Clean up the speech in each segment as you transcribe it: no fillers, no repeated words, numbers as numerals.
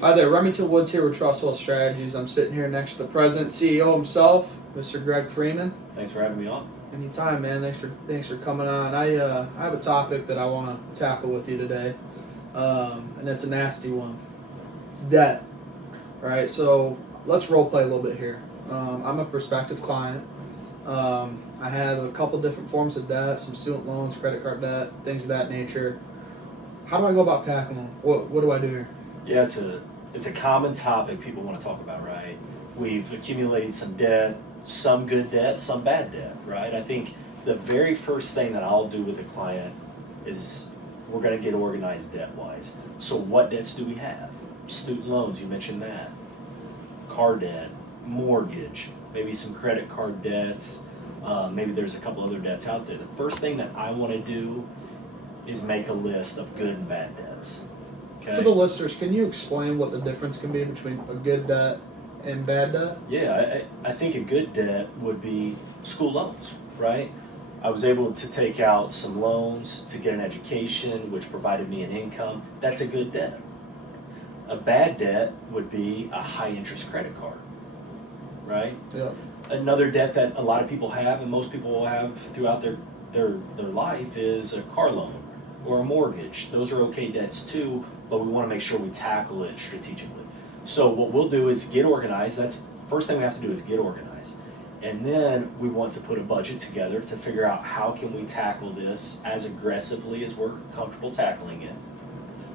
Hi there, Remington Woods here with TrustWealth Strategies. I'm sitting here next to the president CEO himself, Mr. Greg Freeman. Thanks for having me on. Anytime, man. Thanks for coming on. I have a topic that I want to tackle with you today, and it's a nasty one. It's debt, right? So let's role play a little bit here. I'm a prospective client. I have a couple different forms of debt, some student loans, credit card debt, things of that nature. How do I go about tackling them? What do I do here? Yeah, it's a common topic people want to talk about, right? We've accumulated some debt, some good debt, some bad debt, right? I think the very first thing that I'll do with a client is we're going to get organized debt-wise. So what debts do we have? Student loans, you mentioned that. Car debt, mortgage, maybe some credit card debts, maybe there's a couple other debts out there. The first thing that I want to do is make a list of good and bad debts. Okay? For the listeners, can you explain what the difference can be between a good debt and bad debt? Yeah, I think a good debt would be school loans, right? I was able to take out some loans to get an education, which provided me an income. That's a good debt. A bad debt would be a high interest credit card, right? Yeah. Another debt that a lot of people have and most people will have throughout their life is a car loan or a mortgage. Those are okay debts too, but we want to make sure we tackle it strategically. So what we'll do is get organized. That's the first thing we have to do is get organized. And then we want to put a budget together to figure out how can we tackle this as aggressively as we're comfortable tackling it,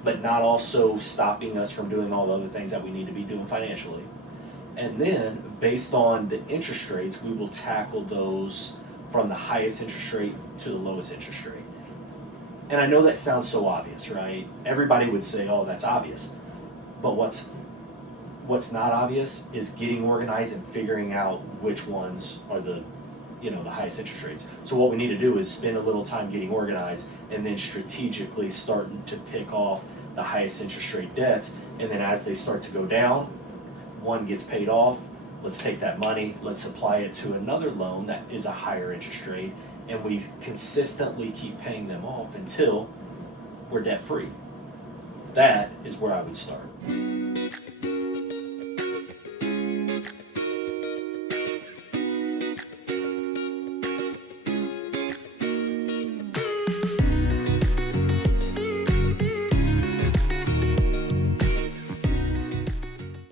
but not also stopping us from doing all the other things that we need to be doing financially. And then based on the interest rates, we will tackle those from the highest interest rate to the lowest interest rate. And I know that sounds so obvious, right? Everybody would say, oh, that's obvious. But what's not obvious is getting organized and figuring out which ones are the highest interest rates. So what we need to do is spend a little time getting organized and then strategically starting to pick off the highest interest rate debts. And then as they start to go down, one gets paid off, let's take that money, let's apply it to another loan that is a higher interest rate, and we consistently keep paying them off until we're debt free. That is where I would start.